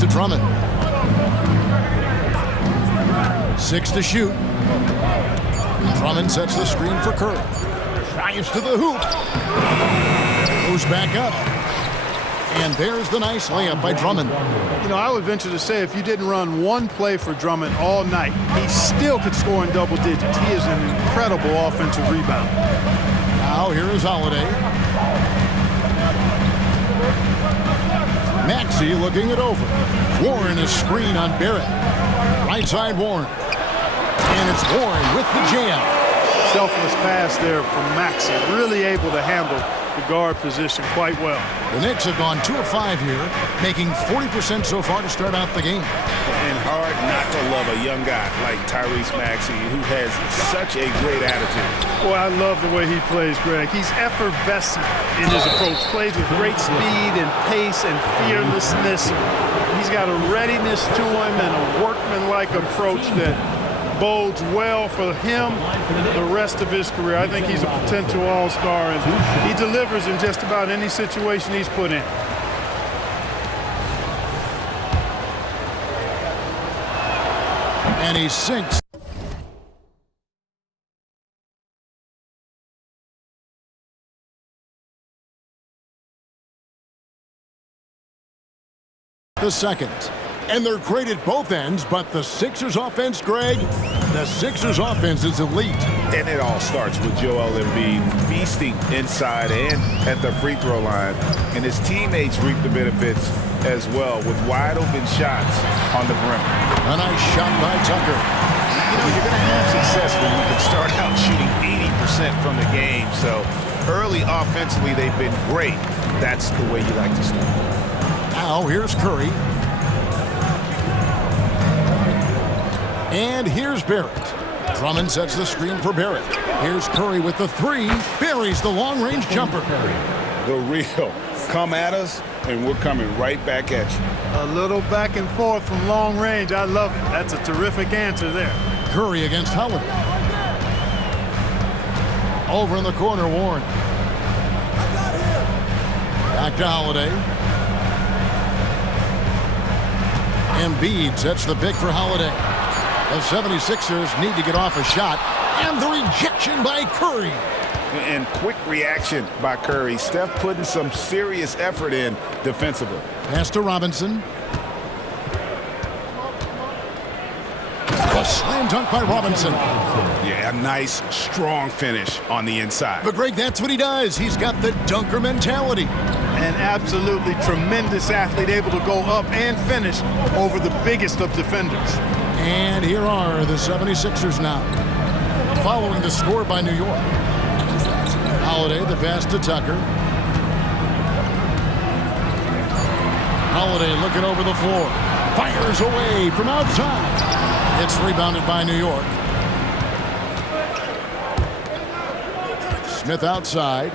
to Drummond. 6 to shoot. Drummond sets the screen for Curry. Drives to the hoop. Goes back up. And there's the nice layup by Drummond. You know, I would venture to say if you didn't run one play for Drummond all night, he still could score in double digits. He is an incredible offensive rebounder. Now here is Holiday. Maxey looking it over. Warren is screen on Barrett. Right side Warren. And it's Warren with the jam. Selfless pass there from Maxey. Really able to handle the guard position quite well. The Knicks have gone 2 of 5 here, making 40% so far to start out the game. And hard not to love a young guy like Tyrese Maxey, who has such a great attitude. Boy, I love the way he plays, Greg. He's effervescent in his approach. Plays with great speed and pace and fearlessness. He's got a readiness to him and a workmanlike approach that bodes well for him the rest of his career. I think he's a potential all-star, and he delivers in just about any situation he's put in. And he sinks. The second. And they're great at both ends, but the Sixers offense, Greg, the Sixers offense is elite. And it all starts with Joel Embiid feasting inside and at the free throw line. And his teammates reap the benefits as well with wide open shots on the perimeter. A nice shot by Tucker. You know, you're going to have success when you can start out shooting 80% from the game. So early offensively, they've been great. That's the way you like to start. Now here's Curry. And here's Barrett. Drummond sets the screen for Barrett. Here's Curry with the 3. Buries the long-range jumper. The real. Come at us, and we're coming right back at you. A little back and forth from long range. I love it. That's a terrific answer there. Curry against Holiday. Over in the corner, Warren. Back to Holiday. Embiid sets the pick for Holiday. The 76ers need to get off a shot, and the rejection by Curry. And quick reaction by Curry. Steph putting some serious effort in defensively. Pass to Robinson. A slam dunk by Robinson. Yeah, a nice, strong finish on the inside. But, Greg, that's what he does. He's got the dunker mentality. An absolutely tremendous athlete, able to go up and finish over the biggest of defenders. And here are the 76ers now, following the score by New York. Holiday, the pass to Tucker. Holiday looking over the floor. Fires away from outside. It's rebounded by New York. Smith outside.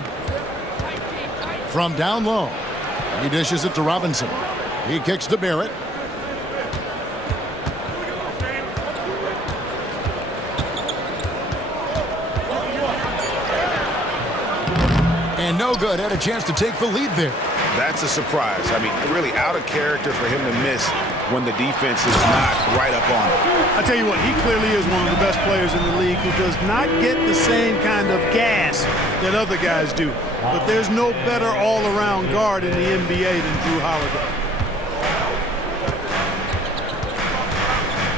From down low. He dishes it to Robinson. He kicks to Barrett. And no good. Had a chance to take the lead there. That's a surprise. I mean, really out of character for him to miss when the defense is not right up on him. I tell you what, he clearly is one of the best players in the league who does not get the same kind of gas that other guys do. But there's no better all-around guard in the NBA than Drew Holiday.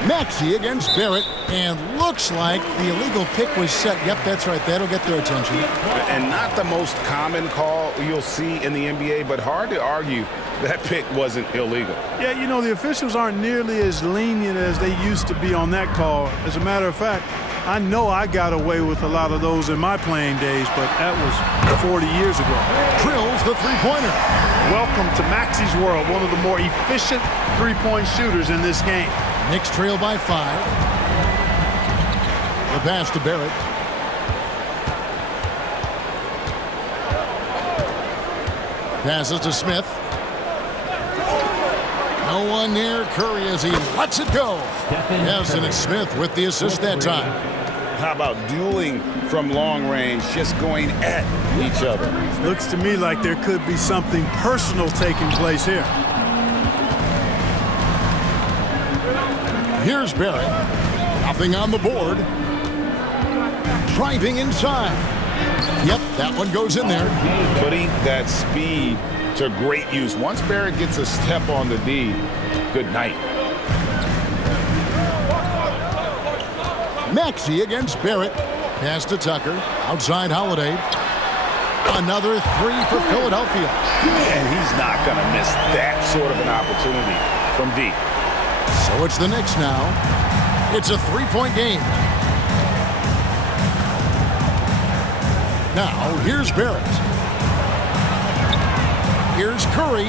Maxey against Barrett, and looks like the illegal pick was set. Yep, that's right. That'll get their attention. And not the most common call you'll see in the NBA, but hard to argue that pick wasn't illegal. Yeah, you know, the officials aren't nearly as lenient as they used to be on that call. As a matter of fact, I know I got away with a lot of those in my playing days, but that was 40 years ago. Drills the three-pointer. Welcome to Maxey's world, one of the more efficient three-point shooters in this game. Knicks trail by 5. The pass to Barrett. Passes to Smith. No one near Curry as he lets it go. Yes, and it's Smith with the assist that time. How about dueling from long range, just going at each other? Looks to me like there could be something personal taking place here. Here's Barrett. Nothing on the board. Driving inside. Yep, that one goes in there. Putting that speed to great use. Once Barrett gets a step on the D, good night. Maxey against Barrett. Pass to Tucker. Outside Holiday. Another three for Philadelphia. And he's not going to miss that sort of an opportunity from deep. So it's the Knicks now. It's a three-point game. Now, here's Barrett. Here's Curry.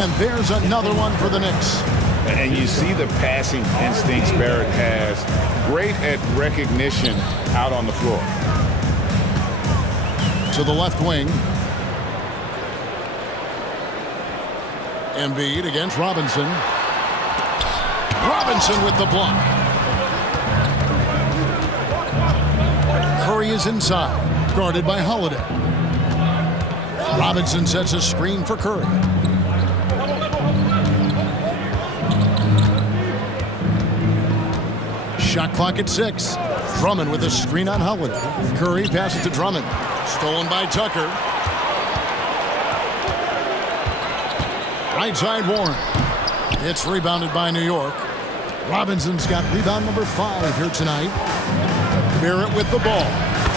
And there's another one for the Knicks. And you see the passing instincts Barrett has. Great at recognition out on the floor. To the left wing. Embiid against Robinson. Robinson with the block. Curry is inside, guarded by Holiday. Robinson sets a screen for Curry. Shot clock at 6. Drummond with a screen on Holiday. Curry passes to Drummond. Stolen by Tucker. Right side Warren. It's rebounded by New York. Robinson's got rebound number 5 here tonight. Barrett with the ball.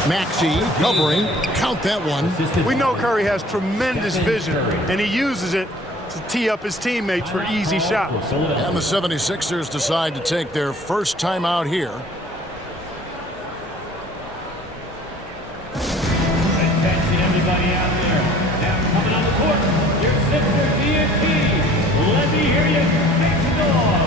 Maxey covering. Count that one. We know Curry has tremendous vision, and he uses it to tee up his teammates for easy shots. And the 76ers decide to take their first time out here. Attention everybody out there. Now coming on the court, your Sixers DNP. Let me hear you make some noise.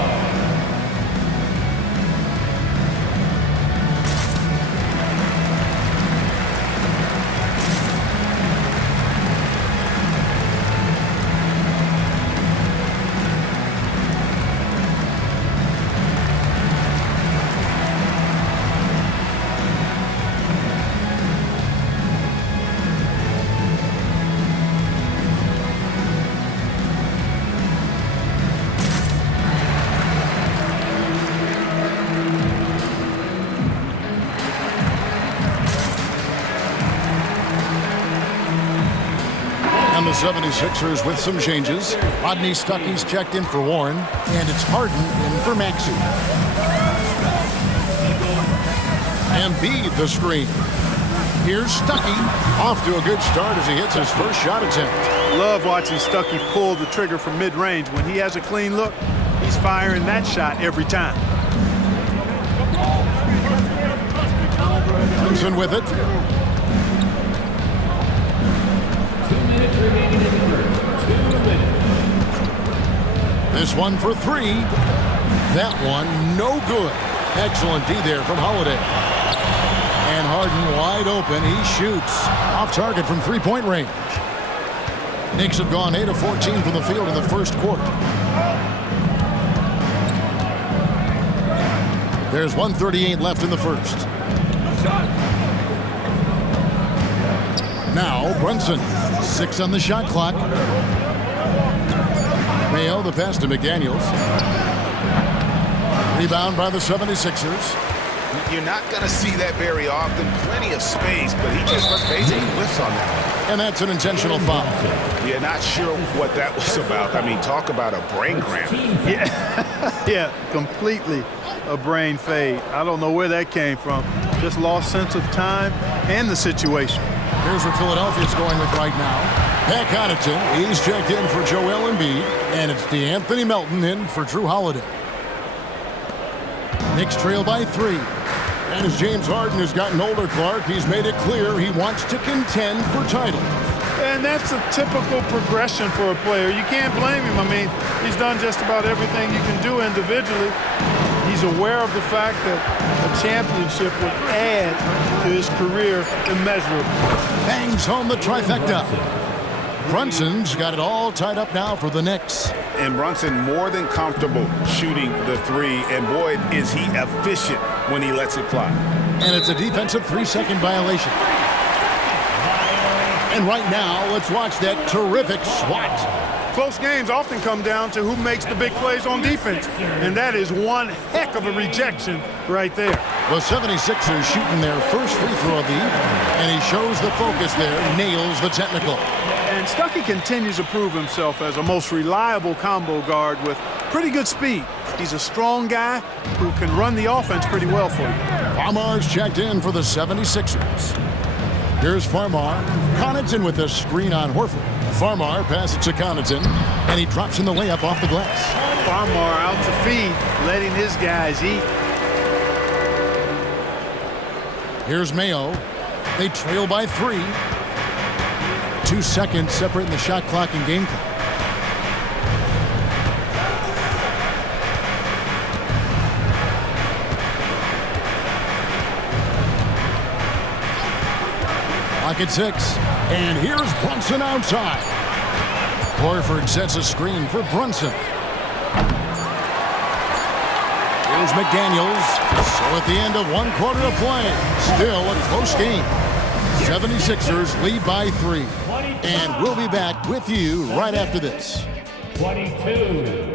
The 76ers with some changes. Rodney Stuckey's checked in for Warren, and it's Harden in for Maxey. Embiid the screen. Here's Stuckey. Off to a good start as he hits his first shot attempt. Love watching Stuckey pull the trigger from mid-range. When he has a clean look, he's firing that shot every time. Thompson with it. 2 minutes remaining in the first. 2 minutes. This one for 3. That one no good. Excellent D there from Holiday. And Harden wide open. He shoots off target from three-point range. Knicks have gone 8 of 14 from the field in the first quarter. There's 1:38 left in the first. Now Brunson. 6 on the shot clock. Mayo the pass to McDaniels. Rebound by the 76ers. You're not going to see that very often. Plenty of space, but he just, let's face it, he whiffs on that. And that's an intentional foul. Yeah, not sure what that was about. I mean, talk about a brain cramp. Yeah, completely a brain fade. I don't know where that came from. Just lost sense of time and the situation. Here's what Philadelphia's going with right now. Pat Connaughton, he's checked in for Joel Embiid, and it's DeAnthony Melton in for Drew Holiday. Knicks trail by 3. And as James Harden has gotten older, Clark, he's made it clear he wants to contend for titles. And that's a typical progression for a player. You can't blame him. I mean, he's done just about everything you can do individually. He's aware of the fact that a championship would add to his career immeasurably. Bangs home the trifecta. Brunson's got it all tied up now for the Knicks. And Brunson more than comfortable shooting the 3. And boy, is he efficient when he lets it fly. And it's a defensive 3-second violation. And right now, let's watch that terrific swat. close games often come down to who makes the big plays on defense. And that is one heck of a rejection right there. The 76ers shooting their first free throw of the evening, and he shows the focus there, nails the technical. And Stuckey continues to prove himself as a most reliable combo guard with pretty good speed. He's a strong guy who can run the offense pretty well for you. Farmar's checked in for the 76ers. Here's Farmar. Connaughton with a screen on Horford. Farmar passes to Connaughton, and he drops in the layup off the glass. Farmar out to feed, letting his guys eat. Here's Mayo. They trail by 3. 2 seconds separating the shot clock and game clock. Clock at 6. And here's Brunson outside. Horford sets a screen for Brunson. Here's McDaniels. So at the end of 1 quarter of play, still a close game. 76ers lead by 3. And we'll be back with you right after this. 22.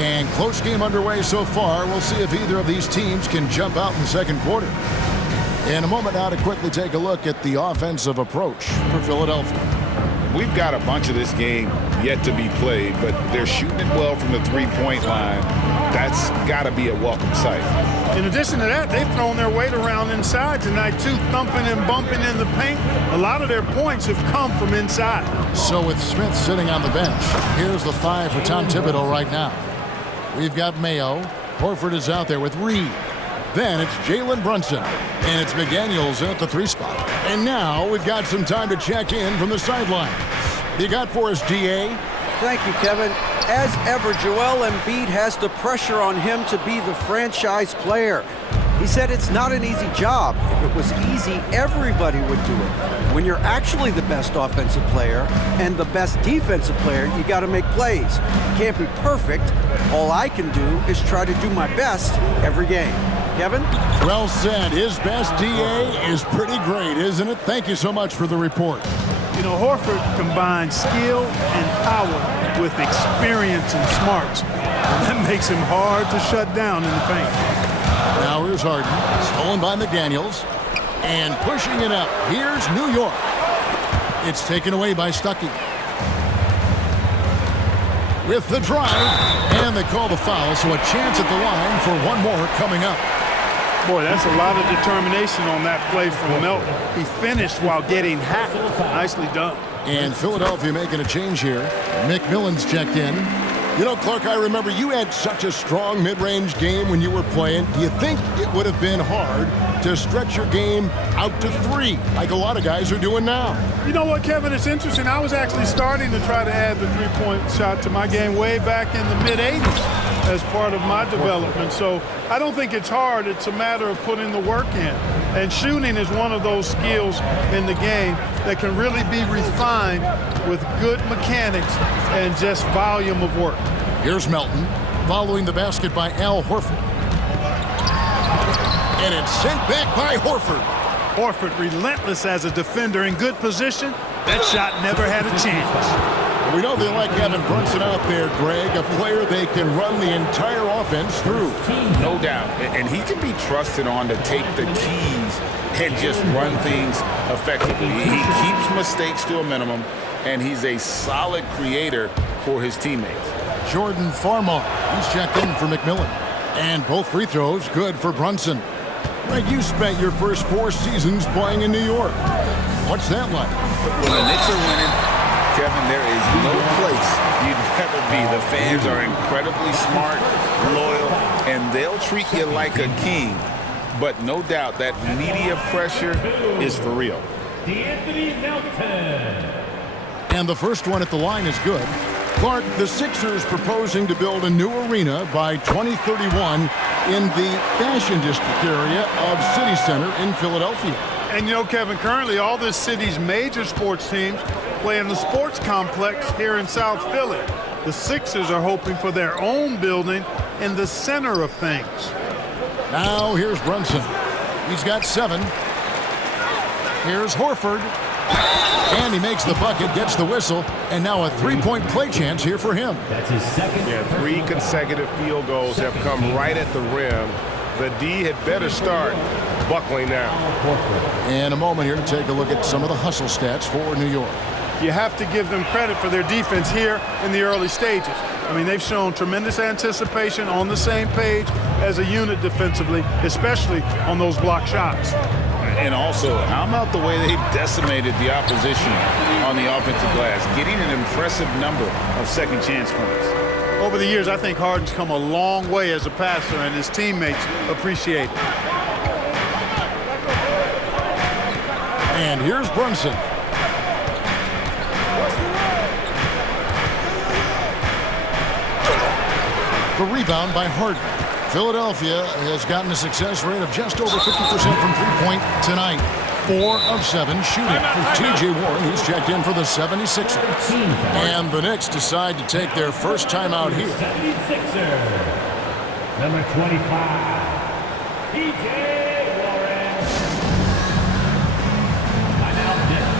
And close game underway so far. We'll see if either of these teams can jump out in the second quarter. In a moment now to quickly take a look at the offensive approach for Philadelphia. We've got a bunch of this game yet to be played, but they're shooting it well from the three-point line. That's got to be a welcome sight. In addition to that, they've thrown their weight around inside tonight, too, thumping and bumping in the paint. A lot of their points have come from inside. So with Smith sitting on the bench, here's the 5 for Tom Thibodeau right now. We've got Mayo. Horford is out there with Reed. Then it's Jalen Brunson. And it's McDaniels at the 3 spot. And now we've got some time to check in from the sidelines. You got for us, DA? Thank you, Kevin. As ever, Joel Embiid has the pressure on him to be the franchise player. He said it's not an easy job. If it was easy, everybody would do it. When you're actually the best offensive player and the best defensive player, you got to make plays. You can't be perfect. All I can do is try to do my best every game. Kevin? Well said. His best, DA, is pretty great, isn't it? Thank you so much for the report. You know, Horford combines skill and power with experience and smarts. That makes him hard to shut down in the paint. Now here's Harden, stolen by McDaniels, and pushing it up. Here's New York. It's taken away by Stuckey. With the drive, and they call the foul, so a chance at the line for one more coming up. Boy, that's a lot of determination on that play from Melton. He finished while getting hacked. Nicely done. And Philadelphia making a change here. McMillan's checked in. You know, Clark, I remember you had such a strong mid-range game when you were playing. Do you think it would have been hard to stretch your game out to 3, like a lot of guys are doing now? You know what, Kevin? It's interesting. I was actually starting to try to add the three-point shot to my game way back in the mid-'80s as part of my development. So I don't think it's hard. It's a matter of putting the work in. And shooting is one of those skills in the game that can really be refined with good mechanics and just volume of work. Here's Melton, following the basket by Al Horford. And it's sent back by Horford. Horford, relentless as a defender in good position. That shot never had a chance. We know they like having Brunson out there, Greg, a player they can run the entire offense through. No doubt. And he can be trusted on to take the keys and just run things effectively. He keeps mistakes to a minimum, and he's a solid creator for his teammates. Jordan Farmar, he's checked in for McMillan. And both free throws good for Brunson. Greg, you spent your first 4 seasons playing in New York. What's that like? When the Knicks are winning, Kevin, there is no place you'd rather be. The fans are incredibly smart, loyal, and they'll treat you like a king. But no doubt that media pressure is for real. D'Anthony Melton. And the first one at the line is good. Clark, the Sixers proposing to build a new arena by 2031 in the Fashion District area of City Center in Philadelphia. And you know, Kevin, currently all this city's major sports teams play in the sports complex here in South Philly. The Sixers are hoping for their own building in the center of things. Now here's Brunson. He's got 7. Here's Horford. And he makes the bucket, gets the whistle, and now a 3-point play chance here for him. That's his second. Yeah, 3 consecutive field goals have come right at the rim. The D had better start buckling now. And a moment here to take a look at some of the hustle stats for New York. You have to give them credit for their defense here in the early stages. I mean, they've shown tremendous anticipation, on the same page as a unit defensively, especially on those block shots. And also, how about the way they've decimated the opposition on the offensive glass, getting an impressive number of second chance points. Over the years, I think Harden's come a long way as a passer, and his teammates appreciate it. And here's Brunson. The rebound by Harden. Philadelphia has gotten a success rate of just over 50% from three-point tonight. 4 of 7 shooting. T.J. Warren, he's checked in for the 76ers. And the Knicks decide to take their first time out here. 76ers. Number 25, T.J. Warren. Timeout, Knicks.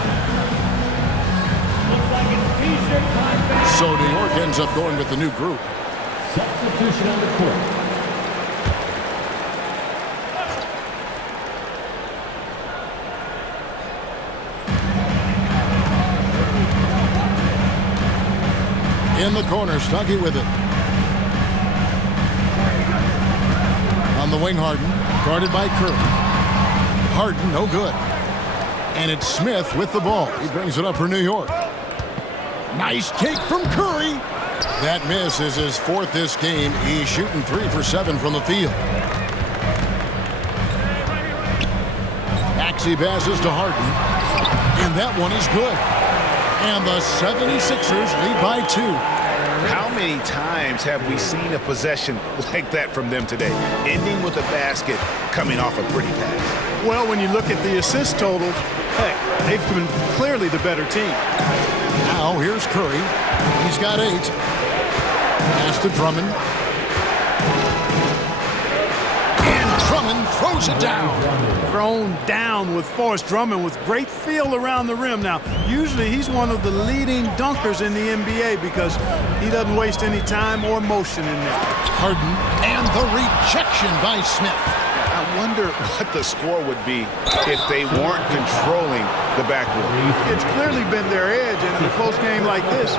Looks like it's T-shirt time. So New York ends up going with the new group. Substitution on the court. In the corner, Stuckey with it. On the wing, Harden, guarded by Curry. Harden, no good. And it's Smith with the ball. He brings it up for New York. Nice take from Curry. That miss is his 4th this game. He's shooting 3 for 7 from the field. Maxey passes to Harden. And that one is good. And the 76ers lead by 2. How many times have we seen a possession like that from them today, ending with a basket coming off a pretty pass? Well, when you look at the assist totals, hey, they've been clearly the better team. Now here's Curry. He's got 8. Pass to Drummond. And Drummond throws it down. Thrown down with force. Drummond with great feel around the rim. Now, usually he's one of the leading dunkers in the NBA because he doesn't waste any time or motion in there. Harden, and the rejection by Smith. I wonder what the score would be if they weren't controlling the backboard. It's clearly been their edge, and in a close game like this,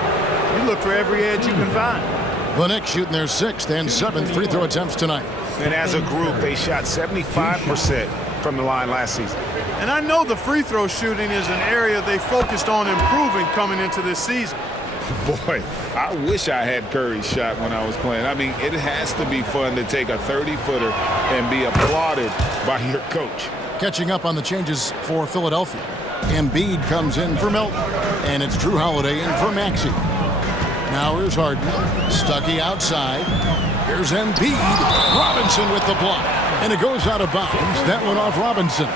you look for every edge you can find. The Knicks shooting their 6th and 7th free throw attempts tonight. And as a group, they shot 75% from the line last season. And I know the free throw shooting is an area they focused on improving coming into this season. Boy, I wish I had Curry's shot when I was playing. I mean, it has to be fun to take a 30-footer and be applauded by your coach. Catching up on the changes for Philadelphia. Embiid comes in for Melton, and it's Drew Holiday in for Maxey. Now here's Harden. Stuckey outside. Here's Embiid. Robinson with the block. And it goes out of bounds. That one off Robinson.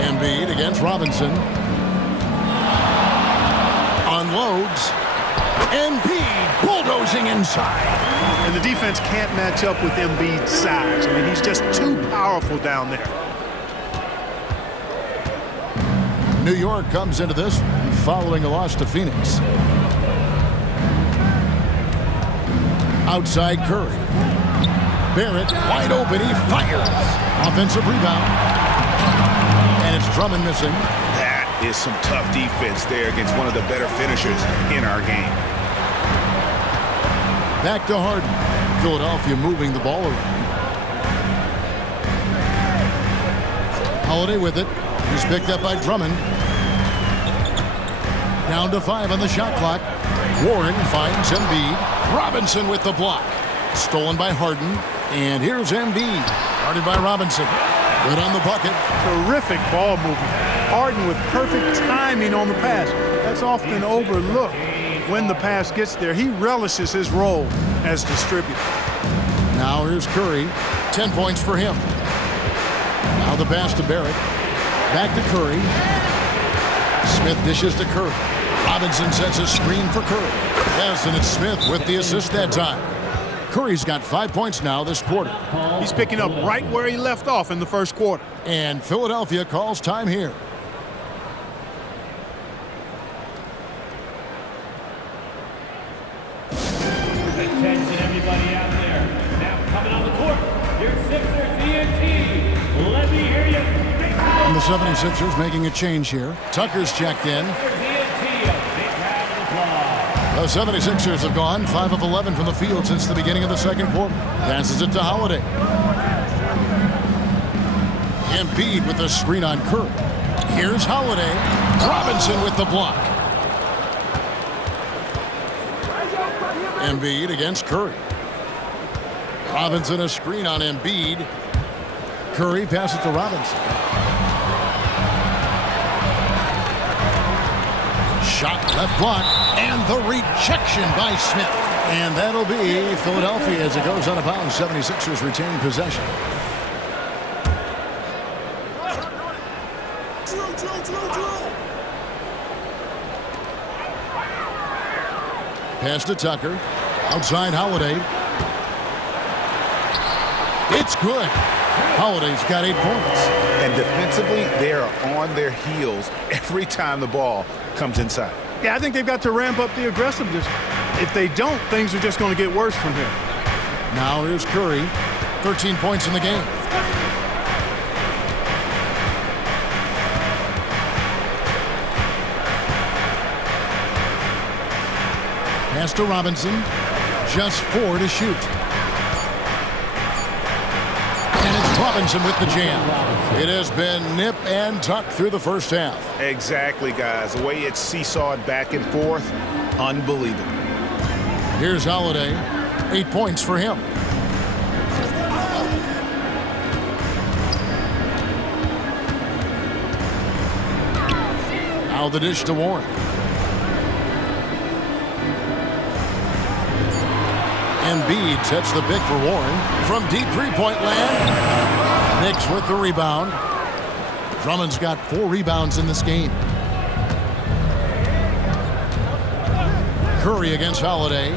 Embiid against Robinson. Unloads. Embiid bulldozing inside. And the defense can't match up with Embiid's size. I mean, he's just too powerful down there. New York comes into this following a loss to Phoenix. Outside Curry. Barrett wide open. He fires. Offensive rebound. And it's Drummond missing. That is some tough defense there against one of the better finishers in our game. Back to Harden. Philadelphia moving the ball around. Holiday with it. He's picked up by Drummond. Down to 5 on the shot clock. Warren finds Embiid. Robinson with the block. Stolen by Harden. And here's Embiid. Guarded by Robinson. Good on the bucket. Terrific ball movement. Harden with perfect timing on the pass. That's often overlooked when the pass gets there. He relishes his role as distributor. Now here's Curry. 10 points for him. Now the pass to Barrett. Back to Curry. Smith dishes to Curry. Robinson sets a screen for Curry. Yes, and it's Smith with the assist that time. Curry's got 5 points now this quarter. He's picking up right where he left off in the first quarter. And Philadelphia calls time here. Attention, everybody out there. Now coming on the court, your Sixers DNT. Let me hear you. And the 76ers making a change here. Tucker's checked in. The 76ers have gone 5 of 11 from the field since the beginning of the second quarter. Passes it to Holiday. Embiid with the screen on Curry. Here's Holiday. Robinson with the block. Embiid against Curry. Robinson a screen on Embiid. Curry passes to Robinson. Shot left block, and the rejection by Smith. And that'll be Philadelphia as it goes out of bounds. 76ers retain possession. Pass to Tucker. Outside Holiday. It's good. Holiday's got 8 points. And defensively, they are on their heels every time the ball comes inside. Yeah, I think they've got to ramp up the aggressiveness. If they don't, things are just going to get worse from here. Now here's Curry. 13 points in the game. Pass to Robinson. Just 4 to shoot. And it's Robinson with the jam. It has been nip and tuck through the first half. Exactly, guys. The way it's seesawed back and forth, unbelievable. Here's Holiday. 8 points for him. Now the dish to Warren. Embiid sets the pick for Warren from deep three-point land. Knicks with the rebound. Drummond's got 4 rebounds in this game. Curry against Holiday.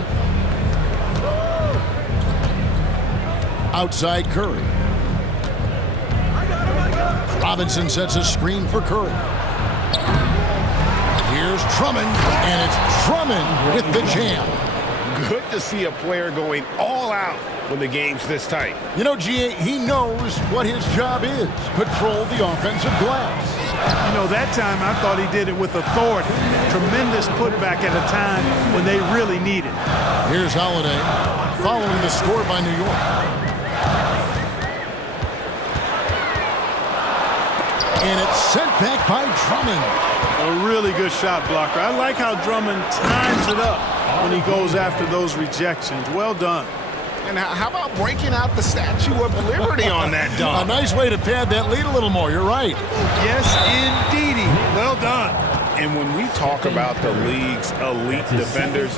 Outside Curry. Robinson sets a screen for Curry. Here's Drummond, and it's Drummond with the jam. Good to see a player going all out when the game's this tight. You know, G.A., he knows what his job is. Patrol the offensive glass. You know, that time I thought he did it with authority. Tremendous putback at a time when they really need it. Here's Holiday following the score by New York. And it's sent back by Drummond. A really good shot blocker. I like how Drummond times it up when he goes after those rejections. Well done. And how about breaking out the Statue of Liberty on that dunk? A nice way to pad that lead a little more. You're right. Yes, indeedy. Well done. And when we talk about the league's elite defenders,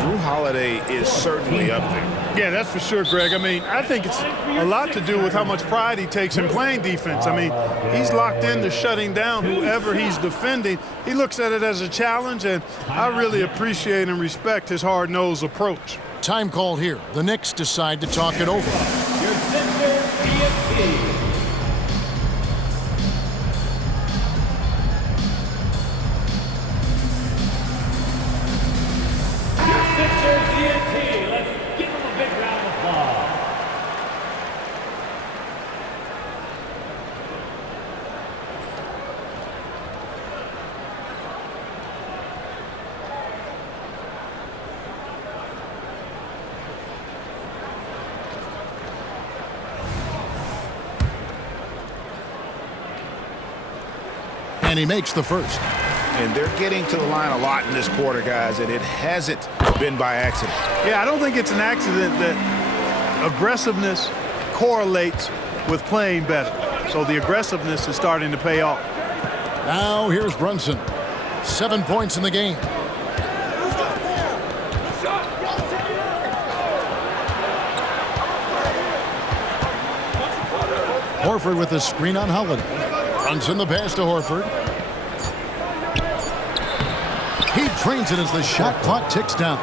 Drew Holiday is certainly up there. Yeah, that's for sure, Greg. I mean, I think it's a lot to do with how much pride he takes in playing defense. I mean, he's locked into shutting down whoever he's defending. He looks at it as a challenge, and I really appreciate and respect his hard-nosed approach. Time called here. The Knicks decide to talk it over. Your Sixers DNT. Let's give them a big round of applause. And he makes the first. And they're getting to the line a lot in this quarter, guys, and it hasn't been by accident. Yeah, I don't think it's an accident that aggressiveness correlates with playing better. So the aggressiveness is starting to pay off. Now here's Brunson. 7 points in the game. Horford with the screen on Holiday. Brunson the pass to Horford. He trains it as the shot clock ticks down.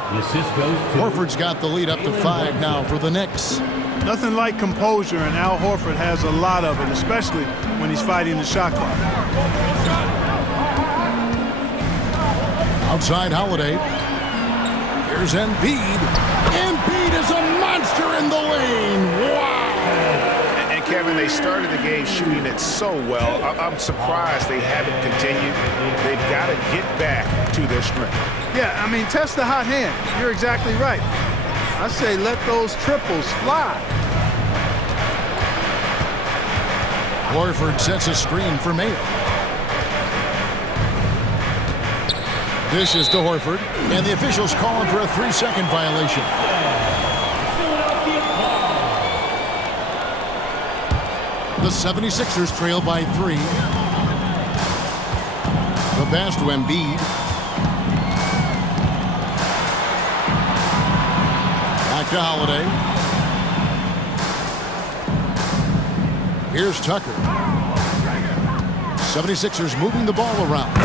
Horford's got the lead up to 5 now for the Knicks. Nothing like composure, and Al Horford has a lot of it, especially when he's fighting the shot clock. Outside Holiday. Here's Embiid. Embiid is a monster in the lane. Wow! And Kevin, they started the game shooting it so well. I'm surprised they haven't continued. They've got to get back to their strength. Yeah, I mean, test the hot hand. You're exactly right. I say let those triples fly. Horford sets a screen for Mayo. Dishes to Horford, and the officials call him for a 3-second violation. The 76ers trail by 3. The pass to Embiid. Back to Holiday. Here's Tucker. 76ers moving the ball around.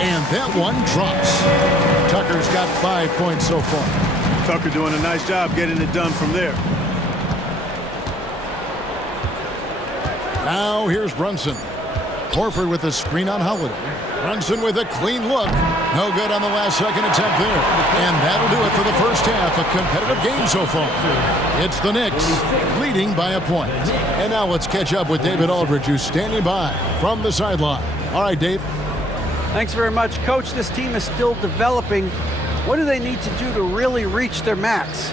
And that one drops. Tucker's got 5 points so far. Tucker doing a nice job getting it done from there. Now here's Brunson. Horford with the screen on Holiday. Brunson with a clean look. No good on the last second attempt there. And that'll do it for the first half. A competitive game so far. It's the Knicks leading by a point. And now let's catch up with David Aldridge, who's standing by from the sideline. All right, Dave. Thanks very much, Coach. This team is still developing. What do they need to do to really reach their max?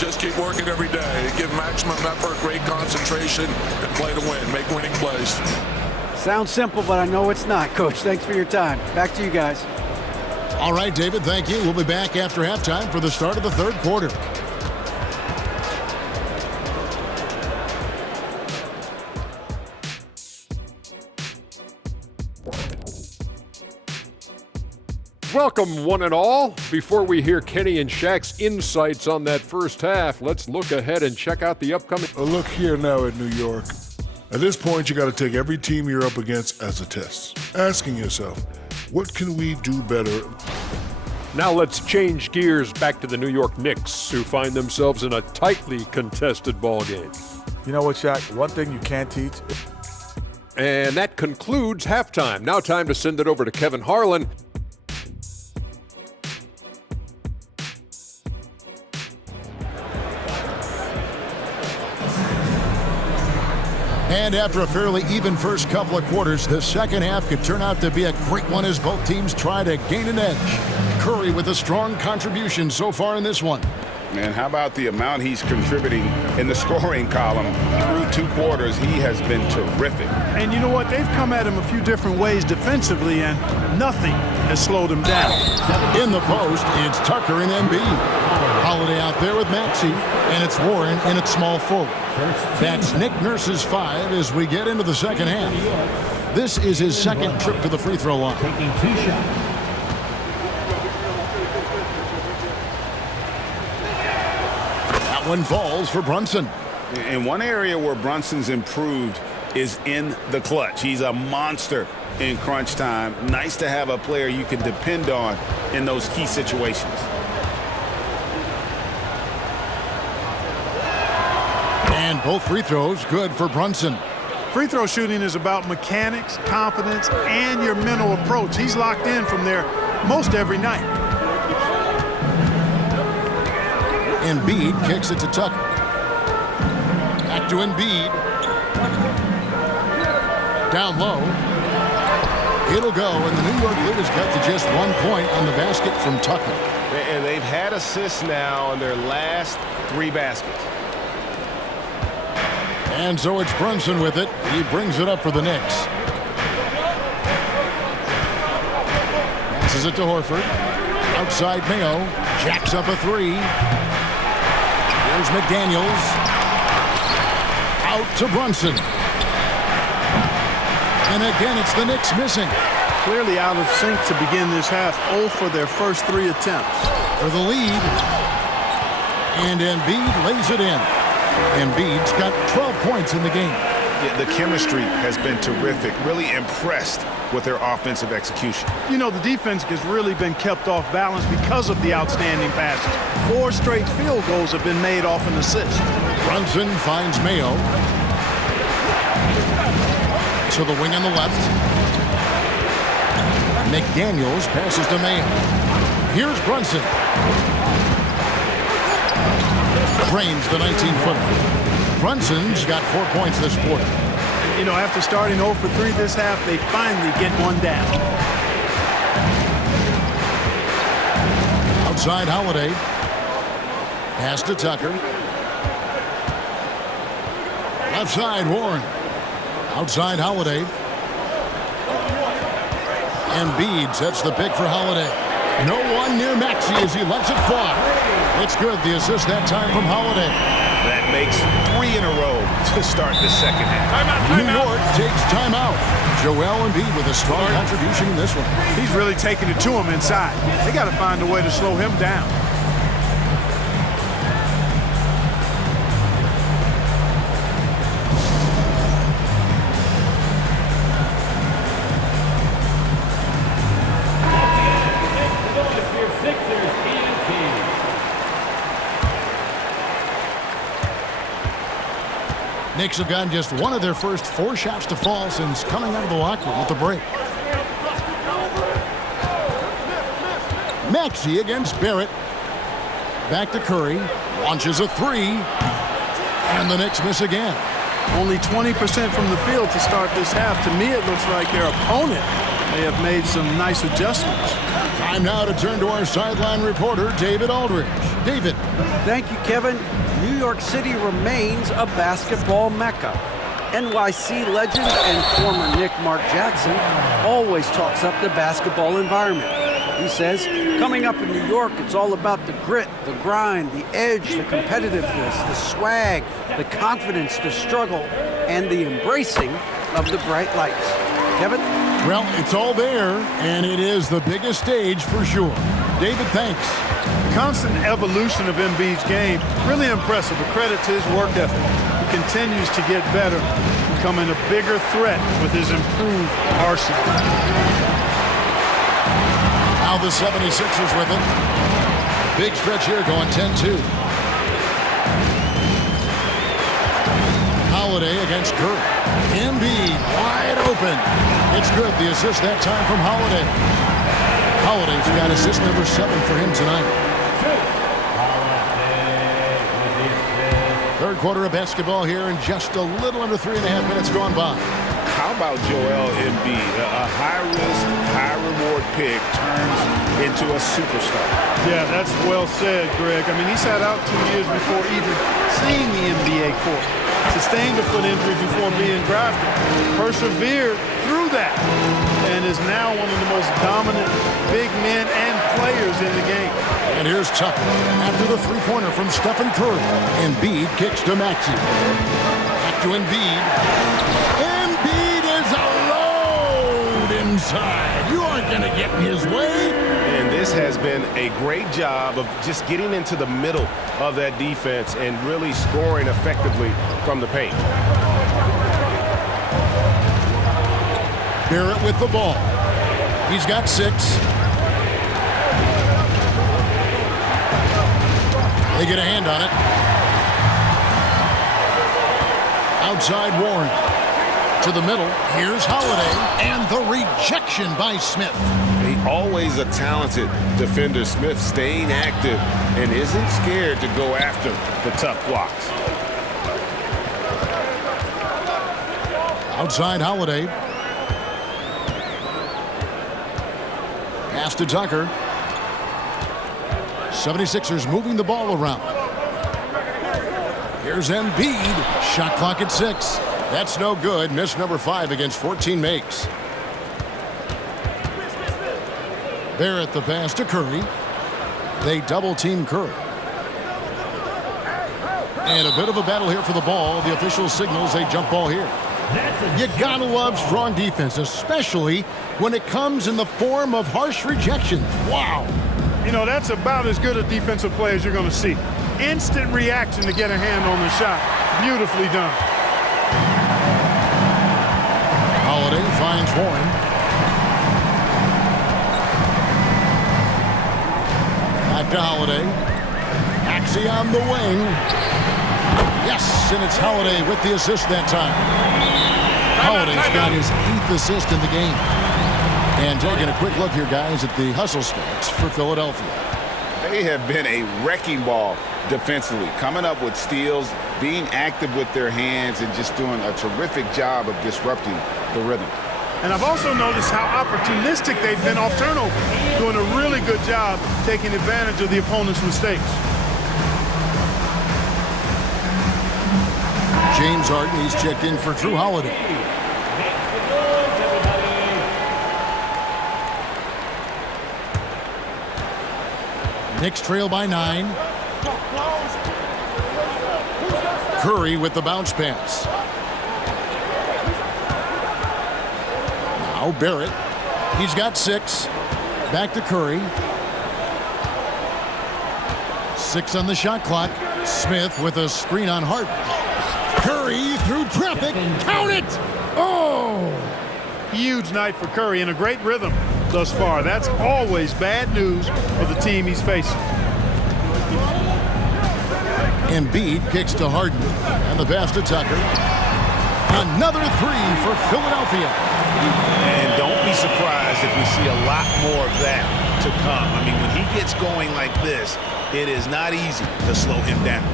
Just keep working every day. Give maximum effort, great concentration, and play to win. Make winning plays. Sounds simple, but I know it's not, Coach. Thanks for your time. Back to you guys. All right, David, thank you. We'll be back after halftime for the start of the third quarter. Welcome, one and all. Before we hear Kenny and Shaq's insights on that first half, let's look ahead and check out the upcoming... Look here now at New York. At this point, you got to take every team you're up against as a test. Asking yourself, what can we do better? Now let's change gears back to the New York Knicks, who find themselves in a tightly contested ball game. You know what, Shaq? One thing you can't teach. And that concludes halftime. Now time to send it over to Kevin Harlan. And after a fairly even first couple of quarters, the second half could turn out to be a great one as both teams try to gain an edge. Curry with a strong contribution so far in this one. And how about the amount he's contributing in the scoring column? Through 2 quarters, he has been terrific. And you know what? They've come at him a few different ways defensively, and nothing has slowed him down. In the post, it's Tucker and Embiid. Holiday out there with Maxey, and it's Warren in at small forward. That's Nick Nurse's 5 as we get into the second half. This is his second trip to the free throw line. Taking 2 shots. That one falls for Brunson. And one area where Brunson's improved is in the clutch. He's a monster in crunch time. Nice to have a player you can depend on in those key situations. And both free throws good for Brunson. Free throw shooting is about mechanics, confidence, and your mental approach. He's locked in from there most every night. Embiid kicks it to Tucker. Back to Embiid. Down low. It'll go, and the New York lead is cut to just 1 point on the basket from Tucker. And they've had assists now on their last 3 baskets. And so it's Brunson with it. He brings it up for the Knicks. Passes it to Horford. Outside Mayo. Jacks up a 3. Here's McDaniels. Out to Brunson. And again, it's the Knicks missing. Clearly out of sync to begin this half. 0 for their first 3 attempts. For the lead. And Embiid lays it in. Embiid's got 12 points in the game. Yeah, the chemistry has been terrific. Really impressed with their offensive execution. You know, the defense has really been kept off balance because of the outstanding passes. 4 straight field goals have been made off an assist. Brunson finds Mayo. To the wing on the left. McDaniels passes to Mayo. Here's Brunson. Drains the 19-footer. Brunson's got 4 points this quarter. You know, after starting 0 for 3 this half, they finally get one down. Outside Holiday. Pass to Tucker. Left side Warren. Outside Holiday. Embiid sets the pick for Holiday. No one near Maxey as he lets it fly. It's good. The assist that time from Holiday. That makes 3 in a row to start the second half. New York takes timeout. Joel Embiid with a strong contribution in this one. He's really taking it to him inside. They got to find a way to slow him down. Knicks have gotten just one of their first 4 shots to fall since coming out of the locker room with the break. Maxey against Barrett. Back to Curry. Launches a 3. And the Knicks miss again. Only 20% from the field to start this half. To me, it looks like their opponent may have made some nice adjustments. Time now to turn to our sideline reporter, David Aldridge. David. Thank you, Kevin. New York City remains a basketball mecca. NYC legend and former Knick Mark Jackson always talks up the basketball environment. He says, coming up in New York, it's all about the grit, the grind, the edge, the competitiveness, the swag, the confidence, the struggle, and the embracing of the bright lights. Kevin? Well, it's all there, and it is the biggest stage for sure. David, thanks. Constant evolution of Embiid's game, really impressive. A credit to his work ethic. He continues to get better, becoming a bigger threat with his improved arsenal. Now the 76ers with it. Big stretch here going 10-2. Holiday against Curry. Embiid wide open. It's good. The assist that time from Holiday. Holiday's got assist number 7 for him tonight. Third quarter of basketball here and just a little under 3.5 minutes gone by. How about Joel Embiid? A high-risk, high-reward pick turns into a superstar. Yeah, that's well said, Greg. I mean, he sat out 2 years before even seeing the NBA court. Sustained a foot injury before being drafted. Persevered through that and is now one of the most dominant big men and players in the game. And here's Tucker after the three-pointer from Stephen Curry. Embiid kicks to Maxey. Back to Embiid. Embiid is alone inside. You aren't going to get in his way. And this has been a great job of just getting into the middle of that defense and really scoring effectively from the paint. Barrett with the ball. He's got 6. They get a hand on it. Outside Warren. To the middle. Here's Holiday. And the rejection by Smith. Always a talented defender. Smith staying active and isn't scared to go after the tough blocks. Outside Holiday. Pass to Tucker. 76ers moving the ball around. Here's Embiid. Shot clock at 6. That's no good. Miss number 5 against 14 makes. Barrett the pass to Curry. They double-team Curry. And a bit of a battle here for the ball. The official signals a jump ball here. You gotta love strong defense, especially when it comes in the form of harsh rejection. Wow. You know, that's about as good a defensive play as you're going to see. Instant reaction to get a hand on the shot. Beautifully done. Holiday finds Warren. Back to Holiday. Axie on the wing. Yes, and it's Holiday with the assist that time. Holiday's got his 8th assist in the game. And taking a quick look here, guys, at the hustle stats for Philadelphia. They have been a wrecking ball defensively, coming up with steals, being active with their hands, and just doing a terrific job of disrupting the rhythm. And I've also noticed how opportunistic they've been off turnover, doing a really good job taking advantage of the opponent's mistakes. James Harden, he's checked in for Drew Holiday. Knicks trail by 9. Curry with the bounce pass. Now Barrett. He's got 6. Back to Curry. 6 on the shot clock. Smith with a screen on Harden. Curry through traffic. Count it! Oh! Huge night for Curry and a great rhythm thus far. That's always bad news for the team he's facing. Embiid kicks to Harden, and the pass to Tucker. Another 3 for Philadelphia. And don't be surprised if we see a lot more of that to come. I mean, when he gets going like this, it is not easy to slow him down.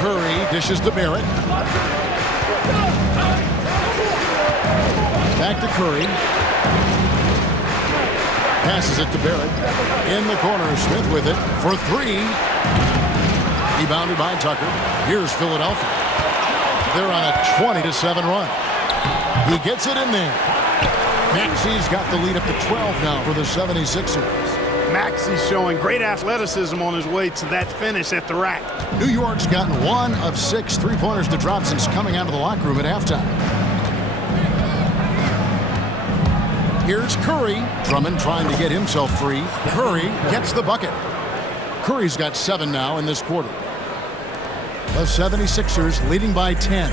Curry dishes to Barrett. Back to Curry. Passes it to Barrett. In the corner, Smith with it for 3. Rebounded by Tucker. Here's Philadelphia. They're on a 20-7 run. He gets it in there. Maxey's got the lead up to 12 now for the 76ers. Maxey's showing great athleticism on his way to that finish at the rack. New York's gotten 1 of 6 3-pointers to drop since coming out of the locker room at halftime. Here's Curry. Drummond trying to get himself free. Curry gets the bucket. Curry's got 7 now in this quarter. The 76ers leading by 10.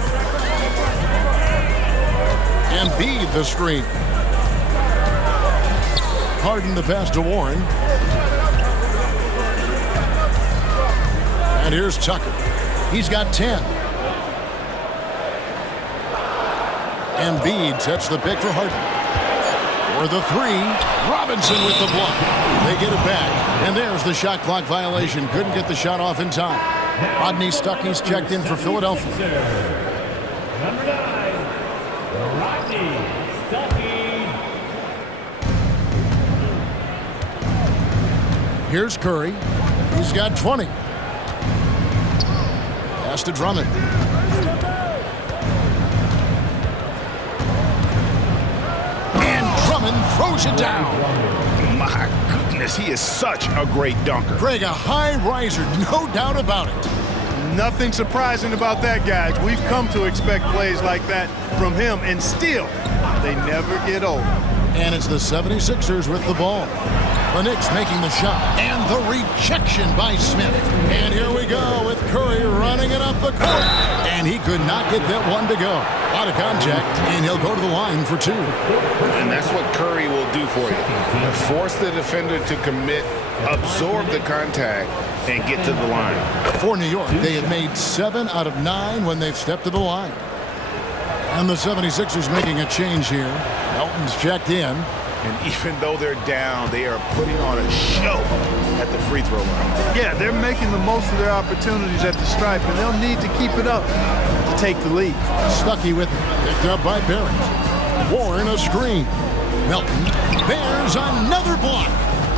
Embiid the screen. Harden the pass to Warren. And here's Tucker. He's got 10. Embiid sets the pick for Harden. For the 3, Robinson with the block. They get it back, and there's the shot clock violation. Couldn't get the shot off in time. Rodney Stuckey's checked in for Philadelphia. Number 9, Rodney Stuckey. Here's Curry. He's got 20. Pass to Drummond. Throws it down. My goodness, he is such a great dunker. Greg, a high riser, no doubt about it. Nothing surprising about that, guys. We've come to expect plays like that from him, and still, they never get old. And it's the 76ers with the ball. The Knicks making the shot, and the rejection by Smith. And here we go with Curry running it up the court. And he could not get that one to go. Out of contact, and he'll go to the line for 2. And that's what Curry will do for you. Force the defender to commit, absorb the contact, and get to the line. For New York, they have made 7 out of 9 when they've stepped to the line. And the 76ers making a change here. Elton's checked in. And even though they're down, they are putting on a show at the free throw line. Yeah, they're making the most of their opportunities at the stripe, and they'll need to keep it up to take the lead. Stuckey with it. Picked up by Barrett. Warren a screen. Melton bears another block,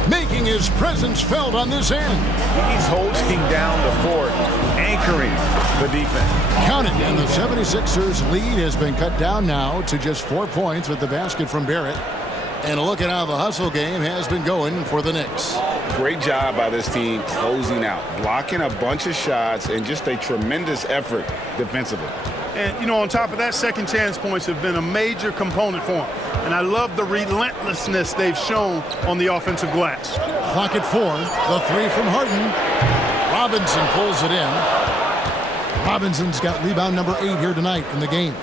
making his presence felt on this end. He's holding down the fort, anchoring the defense. Count it, and the 76ers lead has been cut down now to just 4 points with the basket from Barrett. And a look at how the hustle game has been going for the Knicks. Great job by this team closing out, blocking a bunch of shots, and just a tremendous effort defensively. And, you know, on top of that, second chance points have been a major component for him. And I love the relentlessness they've shown on the offensive glass. Clock at 4. The three from Harden. Robinson pulls it in. Robinson's got rebound number 8 here tonight in the game.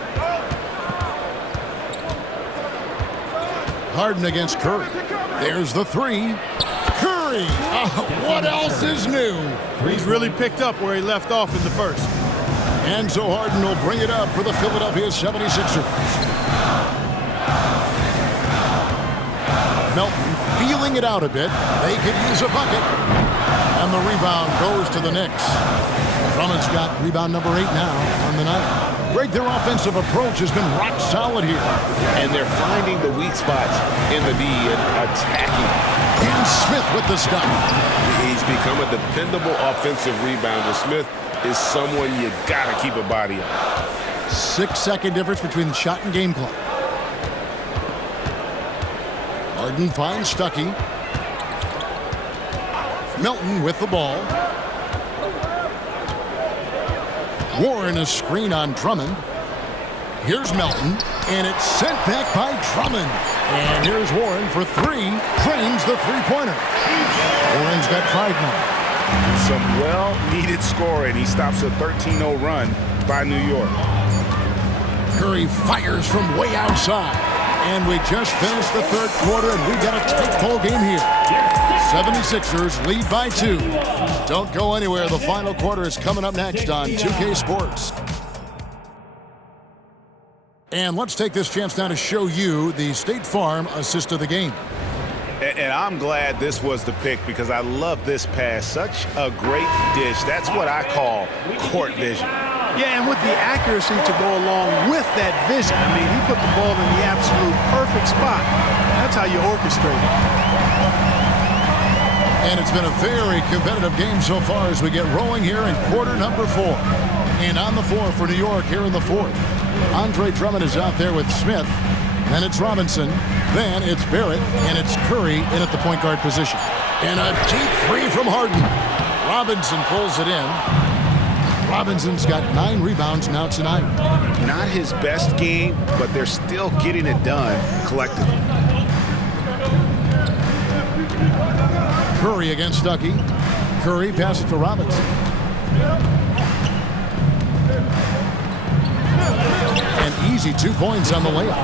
Harden against Curry. There's the three. Curry! What else is new? He's really picked up where he left off in the first. And so Harden will bring it up for the Philadelphia 76ers. Melton feeling it out a bit. They could use a bucket. And the rebound goes to the Knicks. Drummond's got rebound number 8 now on the night. Greg, their offensive approach has been rock solid here. And they're finding the weak spots in the D and attacking. And Smith with the stop. He's become a dependable offensive rebounder. Smith is someone you gotta keep a body on. 6-second difference between the shot and game clock. Harden finds Stuckey. Melton with the ball. Warren a screen on Drummond. Here's Melton, and it's sent back by Drummond. And here's Warren for 3. Drains the three-pointer. Warren's got 5 more. Some well-needed scoring. He stops a 13-0 run by New York. Curry fires from way outside. And we just finished the third quarter, and we got a tight ball game here. 76ers lead by 2. Don't go anywhere. The final quarter is coming up next on 2K Sports. And let's take this chance now to show you the State Farm assist of the game. And I'm glad this was the pick because I love this pass. Such a great dish. That's what I call court vision. Yeah, and with the accuracy to go along with that vision. I mean, he put the ball in the absolute perfect spot. That's how you orchestrate it. And it's been a very competitive game so far as we get rolling here in quarter number 4. And on the floor for New York here in the 4th. Andre Drummond is out there with Smith. Then it's Robinson. Then it's Barrett. And it's Curry in at the point guard position. And a deep 3 from Harden. Robinson pulls it in. Robinson's got 9 rebounds now tonight. Not his best game, but they're still getting it done collectively. Curry against Stuckey. Curry passes to Robinson. An easy 2 points on the layup.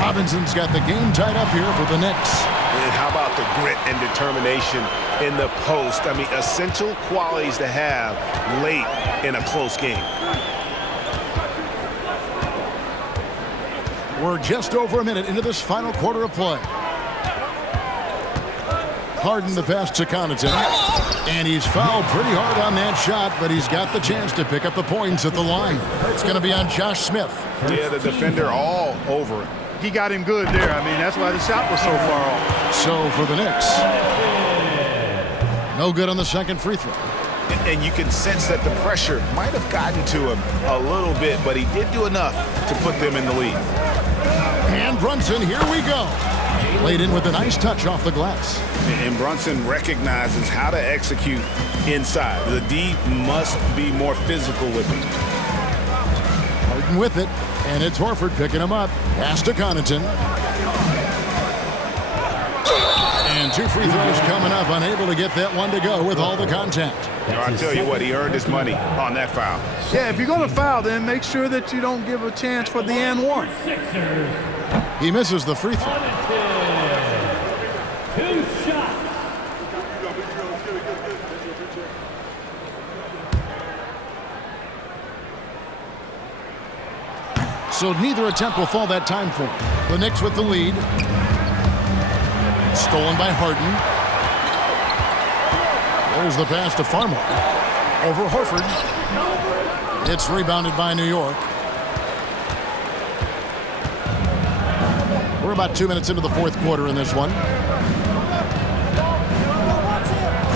Robinson's got the game tied up here for the Knicks. And how about the grit and determination in the post? I mean, essential qualities to have late in a close game. We're just over a minute into this final quarter of play. Harden the pass to Connaughton. And he's fouled pretty hard on that shot, but he's got the chance to pick up the points at the line. It's going to be on Josh Smith. Yeah, the defender all over it. He got him good there. I mean, that's why the shot was so far off. So for the Knicks, no good on the second free throw. And you can sense that the pressure might have gotten to him a little bit, but he did do enough to put them in the lead. And Brunson, here we go. Laid in with a nice touch off the glass. And Brunson recognizes how to execute inside. The D must be more physical with him. Harden with it, and it's Horford picking him up. Pass to Connaughton. And 2 free throws coming up, unable to get that one to go with all the contact. I'll tell you what, he earned his money on that foul. Yeah, if you're going to foul, then make sure that you don't give a chance for the and one. He misses the free throw. 2 shots. So neither attempt will fall that time for him. The Knicks with the lead. Stolen by Harden. There's the pass to Farmer. Over Horford. It's rebounded by New York. We're about 2 minutes into the 4th quarter in this one.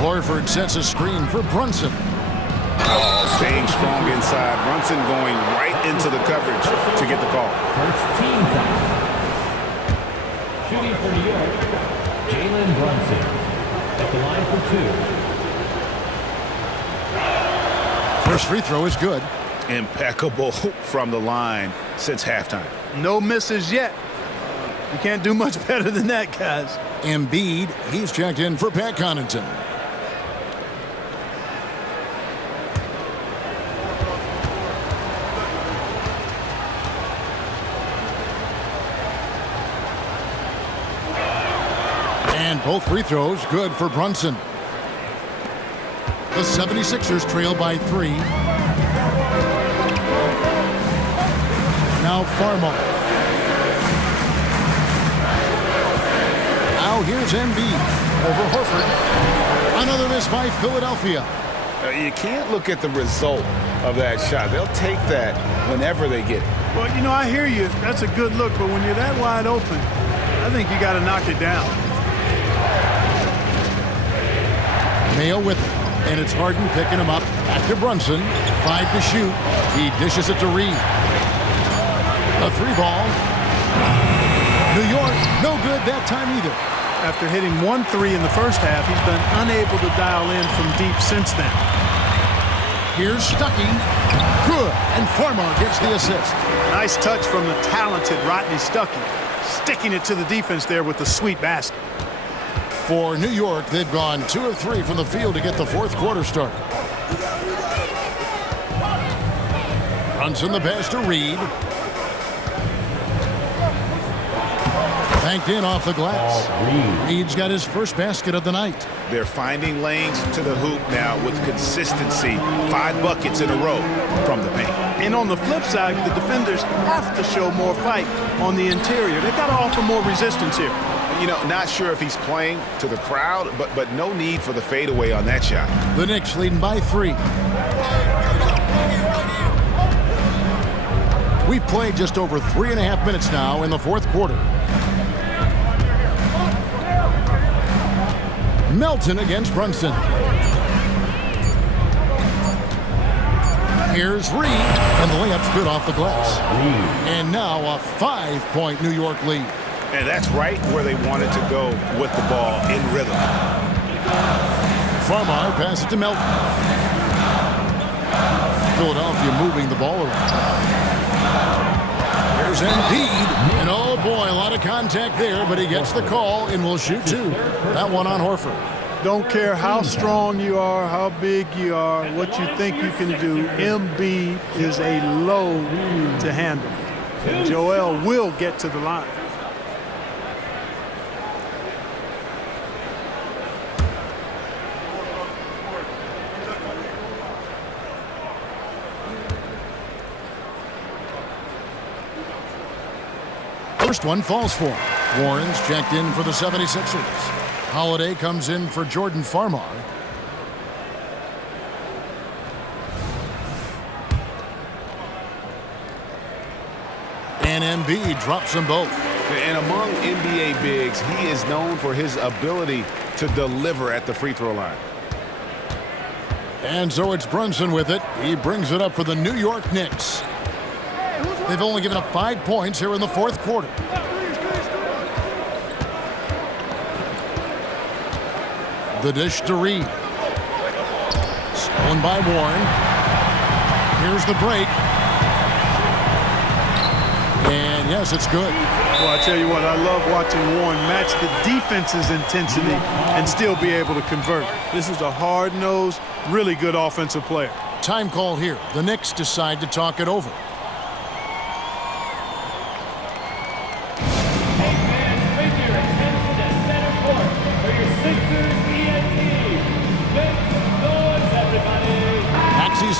Horford sets a screen for Brunson. Oh, staying strong inside. Brunson going right into the coverage to get the call. First team foul. Shooting for New York, Jalen Brunson. At the line for 2. First free throw is good. Impeccable from the line since halftime. No misses yet. You can't do much better than that, guys. Embiid, he's checked in for Pat Connaughton. And both free throws good for Brunson. The 76ers trail by 3. Now Farmer. Now here's Embiid over Horford. Another miss by Philadelphia. You can't look at the result of that shot. They'll take that whenever they get it. Well, you know, I hear you. That's a good look, but when you're that wide open, I think you got to knock it down. Mayo with it, and it's Harden picking him up. Back to Brunson. 5 to shoot. He dishes it to Reed. A 3-ball. New York, no good that time either. After hitting 1 3 in the first half, he's been unable to dial in from deep since then. Here's Stuckey. Good, and Farmer gets the assist. Nice touch from the talented Rodney Stuckey, sticking it to the defense there with the sweet basket. For New York, they've gone 2 of 3 from the field to get the fourth quarter started. Brunson the pass to Reed. Banked in off the glass. Reed's got his first basket of the night. They're finding lanes to the hoop now with consistency. 5 buckets in a row from the paint. And on the flip side, the defenders have to show more fight on the interior. They've got to offer more resistance here. You know, not sure if he's playing to the crowd, but no need for the fadeaway on that shot. The Knicks leading by 3. We've played just over 3.5 minutes now in the fourth quarter. Melton against Brunson. Here's Reed, and the layup's good off the glass. And now a 5-point New York lead. And that's right where they wanted to go with the ball in rhythm. Farmar passes to Melton. Philadelphia moving the ball around. Here's Embiid. And oh boy, a lot of contact there, but he gets the call and will shoot 2. That one on Horford. Don't care how strong you are, how big you are, what you think you can do. Embiid is a load to handle. And Joel will get to the line. First one falls for him. Warren's checked in for the 76ers. Holiday comes in for Jordan Farmar. And Embiid drops them both. And among NBA bigs, he is known for his ability to deliver at the free throw line. And so it's Brunson with it. He brings it up for the New York Knicks. They've only given up 5 points here in the fourth quarter. The dish to Reed. Stolen by Warren. Here's the break. And yes, it's good. Well, I tell you what, I love watching Warren match the defense's intensity and still be able to convert. This is a hard-nosed, really good offensive player. Time call here. The Knicks decide to talk it over.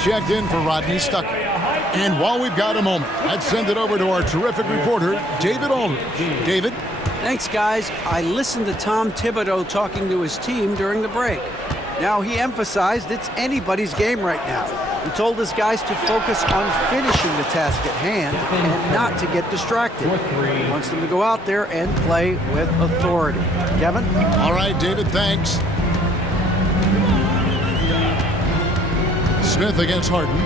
Checked in for Rodney Stuckey. And while we've got a moment, I'd send it over to our terrific reporter, David Aldridge. David? Thanks, guys. I listened to Tom Thibodeau talking to his team during the break. Now, he emphasized it's anybody's game right now. He told his guys to focus on finishing the task at hand and not to get distracted. He wants them to go out there and play with authority. Kevin? All right, David, thanks. Smith against Harden.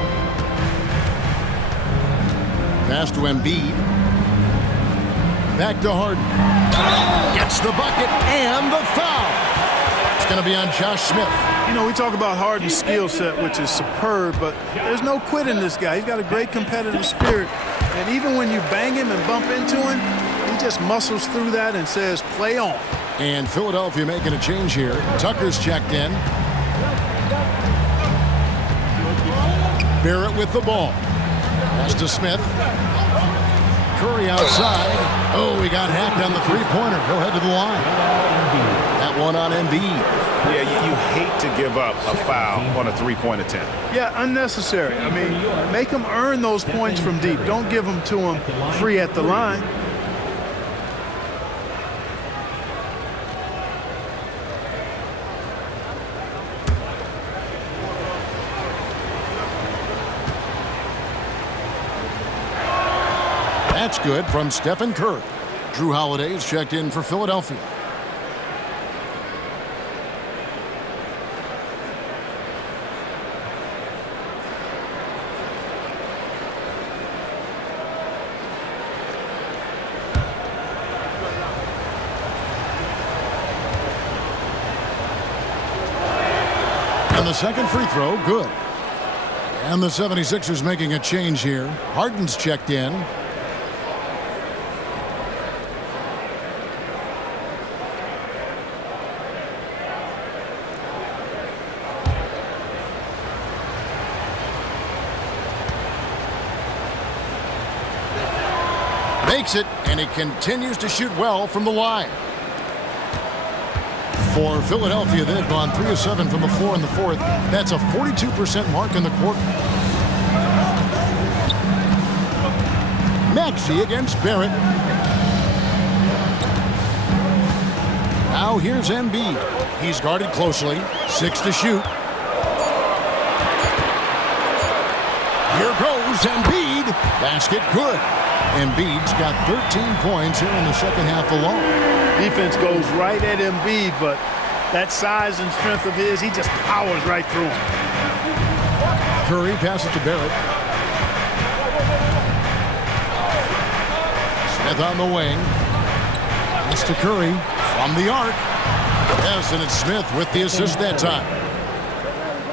Pass to Embiid. Back to Harden. Gets the bucket and the foul. It's going to be on Josh Smith. You know, we talk about Harden's skill set, which is superb, but there's no quit in this guy. He's got a great competitive spirit. And even when you bang him and bump into him, he just muscles through that and says, play on. And Philadelphia making a change here. Tucker's checked in. Barrett with the ball. Pass to Smith. Curry outside. Oh, he got hacked on the three-pointer. He'll head to the line. That one on Embiid. Yeah, you hate to give up a foul on a three-point attempt. Yeah, unnecessary. I mean, make them earn those points from deep. Don't give them to them free at the line. That's good from Stephen Curry. Drew Holiday's checked in for Philadelphia. And the second free throw, good. And the 76ers making a change here. Harden's checked in. Makes it, and he continues to shoot well from the line. For Philadelphia, they've gone 3 of 7 from the floor in the fourth. That's a 42% mark in the quarter. Maxey against Barrett. Now here's Embiid. He's guarded closely. 6 to shoot. Here goes Embiid. Basket good. Embiid's got 13 points here in the second half alone. Defense goes right at Embiid, but that size and strength of his, he just powers right through him. Curry passes to Barrett. Smith on the wing. Pass to Curry from the arc. Yes, and it's Smith with the assist that time.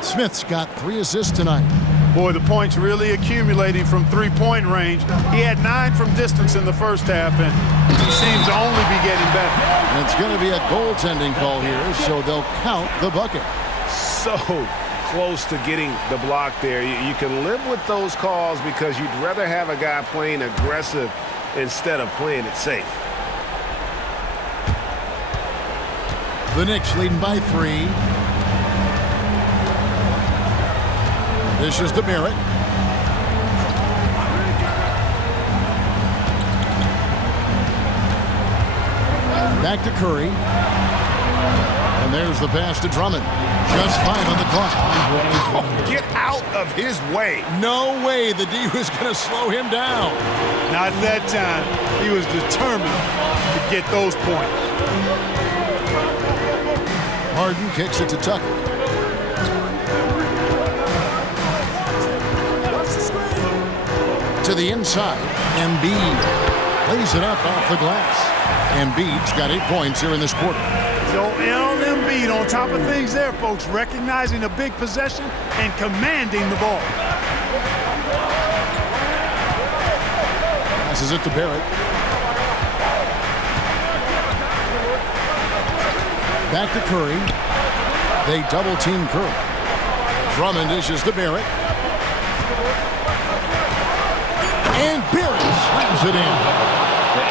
Smith's got 3 assists tonight. Boy, the points really accumulating from three-point range. He had 9 from distance in the first half, and he seems to only be getting better. And it's going to be a goaltending call here, so they'll count the bucket. So close to getting the block there. You can live with those calls because you'd rather have a guy playing aggressive instead of playing it safe. The Knicks leading by 3. This is to Barrett. Back to Curry. And there's the pass to Drummond. Just 5 on the clock. Oh, get out of his way. No way the D was going to slow him down. Not that time. He was determined to get those points. Harden kicks it to Tucker. To the inside. Embiid lays it up off the glass. Embiid's got 8 points here in this quarter. So Embiid on top of things there, folks, recognizing a big possession and commanding the ball. Passes it to Barrett. Back to Curry. They double team Curry. Drummond dishes to Barrett. And Barrett slams it in.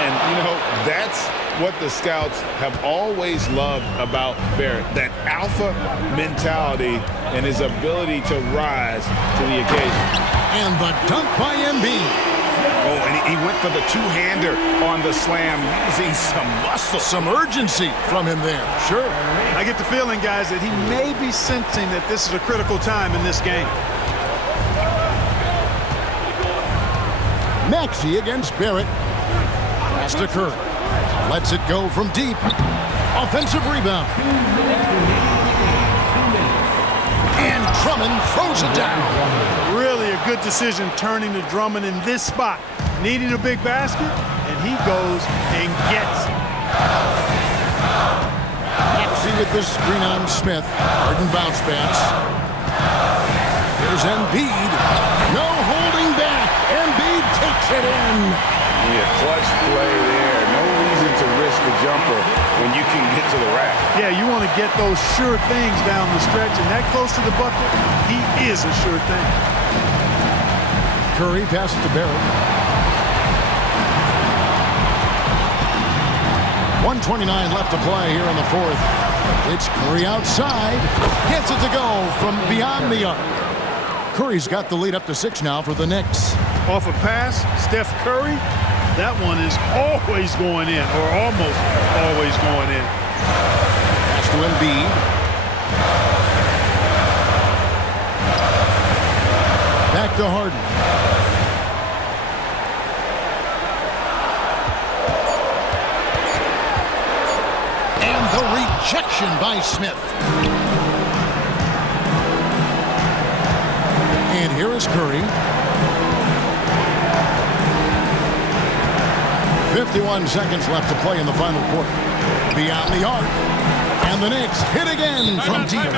And, you know, that's what the scouts have always loved about Barrett, that alpha mentality and his ability to rise to the occasion. And the dunk by Embiid. Oh, and he went for the two-hander on the slam, using some muscle. Some urgency from him there. Sure. I get the feeling, guys, that he may be sensing that this is a critical time in this game. Maxey against Barrett. Pass to Curry. Lets it go from deep. Offensive rebound. And Drummond throws it down. Really a good decision turning to Drummond in this spot. Needing a big basket, and he goes and gets it. Maxey with the screen on Smith. Harden bounce pass. Here's Embiid. No holding back. Embiid takes it in. Yeah, clutch play there. No reason to risk the jumper when you can get to the rack. Yeah, you want to get those sure things down the stretch, and that close to the bucket, he is a sure thing. Curry passes to Barrett. 1:29 left to play here in the fourth. It's Curry outside. Gets it to go from beyond the arc. Curry's got the lead up to 6 now for the Knicks. Off a pass, Steph Curry, that one is always going in, or almost always going in. Pass to Embiid. Back to Harden. And the rejection by Smith. And here is Curry. 51 seconds left to play in the final quarter. Beyond the arc. And the Knicks hit again from deep.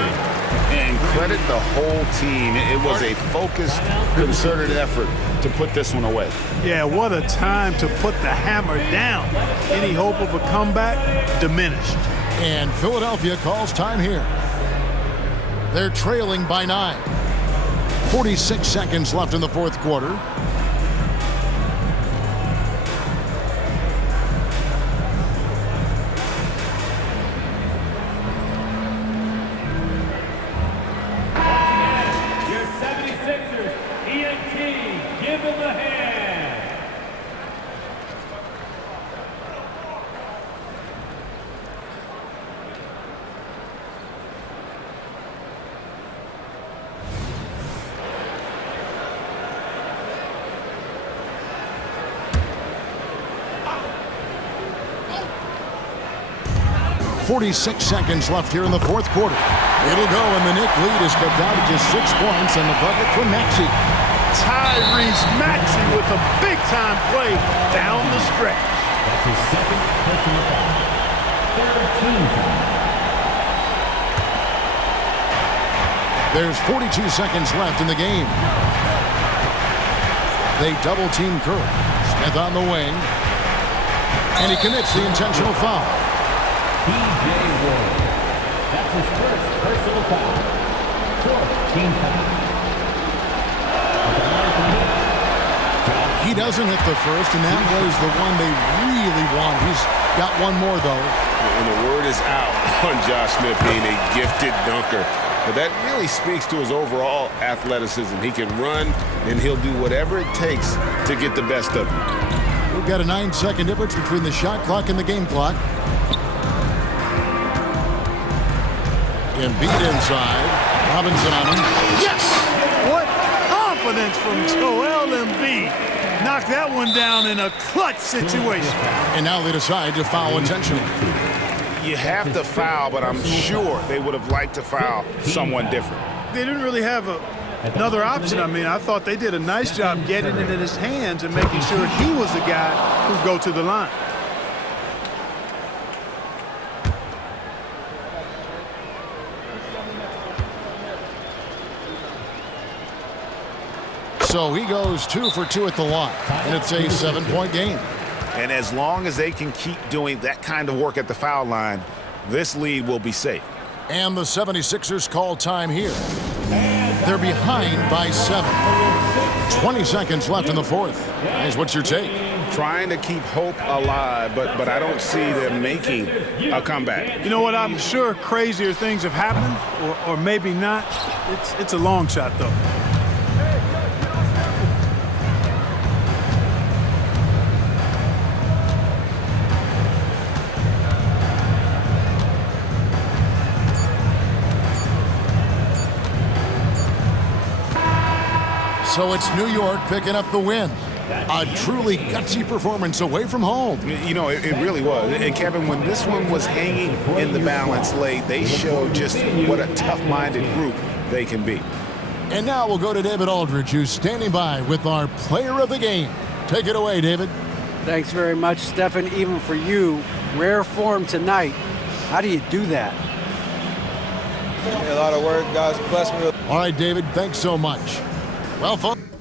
And credit the whole team. It was a focused, concerted effort to put this one away. Yeah, what a time to put the hammer down. Any hope of a comeback diminished. And Philadelphia calls time here. They're trailing by 9. 46 seconds left in the fourth quarter. Your 76ers, ENT, give them a hand. .46 seconds left here in the fourth quarter. It'll go, and the Knicks lead is cut down to just 6 points and the bucket for Maxey. Tyrese Maxey with a big-time play down the stretch. That's his second personal foul. Third team foul. There's 42 seconds left in the game. They double-team Curry. Smith on the wing. And he commits the intentional foul. P.J. Ward. That's his first personal foul. Fourth team foul. He doesn't hit the first, and that was the one they really want. He's got one more, though. And the word is out on Josh Smith being a gifted dunker. But that really speaks to his overall athleticism. He can run, and he'll do whatever it takes to get the best of him. We've got a 9-second difference between the shot clock and the game clock. Embiid inside. Robinson on him. Yes! What confidence from Joel Embiid. Knocked that one down in a clutch situation. And now they decide to foul intentionally. You have to foul, but I'm sure they would have liked to foul someone different. They didn't really have another option. I mean, I thought they did a nice job getting it in his hands and making sure he was the guy who'd go to the line. So he goes 2 for 2 at the line, and it's a 7-point game. And as long as they can keep doing that kind of work at the foul line, this lead will be safe. And the 76ers call time here. They're behind by 7. 20 seconds left in the fourth. Guys, what's your take? Trying to keep hope alive, but I don't see them making a comeback. You know what? I'm sure crazier things have happened, or maybe not. It's a long shot, though. So it's New York picking up the win. A truly gutsy performance away from home. You know, it really was. And Kevin, when this one was hanging in the balance late, they showed just what a tough-minded group they can be. And now we'll go to David Aldridge, who's standing by with our player of the game. Take it away, David. Thanks very much, Stephen. Even for you, rare form tonight. How do you do that? A lot of work. Guys bless me. All right, David, thanks so much. Well, folks.